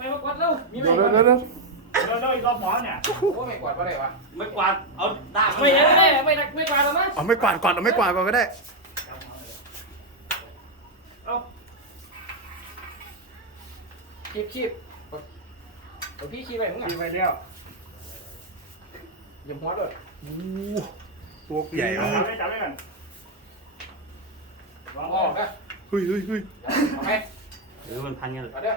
ไม่กวาดเร็วมีไหมเร็วเร็วเร็วเร็วอีกรอบหมอเนี่ยโอ้ไม่กวาดเพราะอะไรวะไม่กวาดเอาด่าไม่ได้ไม่ได้ไม่ได้ไม่กวาดแล้วมั้งอ๋อไม่กวาดกวาดเราไม่กวาดเราก็ได้ เอาเคีบคีบเอาพี่คีบไปมึงอ่ะคีบไปเดียวอย่าหัวเลยตัวใหญ่เลยจับได้กันลองออกนะเฮ้ยเฮ้ยเฮ้ยโอเคเรือมันพันกันเลยไปเด้อ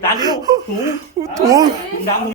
Tadi lu, tuh, tuh,